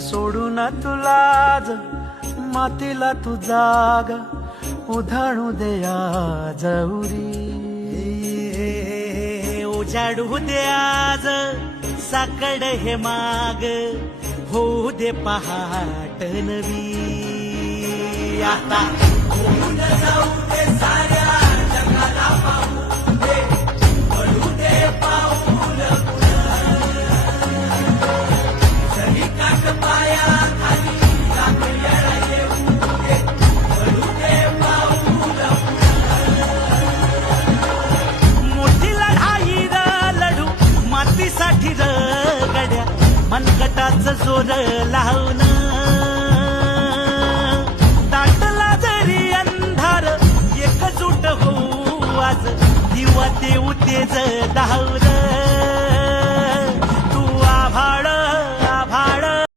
सोडून तुलाज मातीला तू जाग उधाणू दे आज उरी. उजाडू दे आज साकड हे माग होऊ दे पहाट नवी. आता होऊन जाऊ दे साऱ्या जगाला पाहू दे पडू दे पाऊल सरी काट पाया खाली लागलेला येऊ दे पडू दे पाऊल. मोठी लढाई लढू मातीसाठी गड्या मनगटाच जोर लावून. दाटला जरी अंधार एकजूट होऊ आज दिवा देऊ तेज धावून.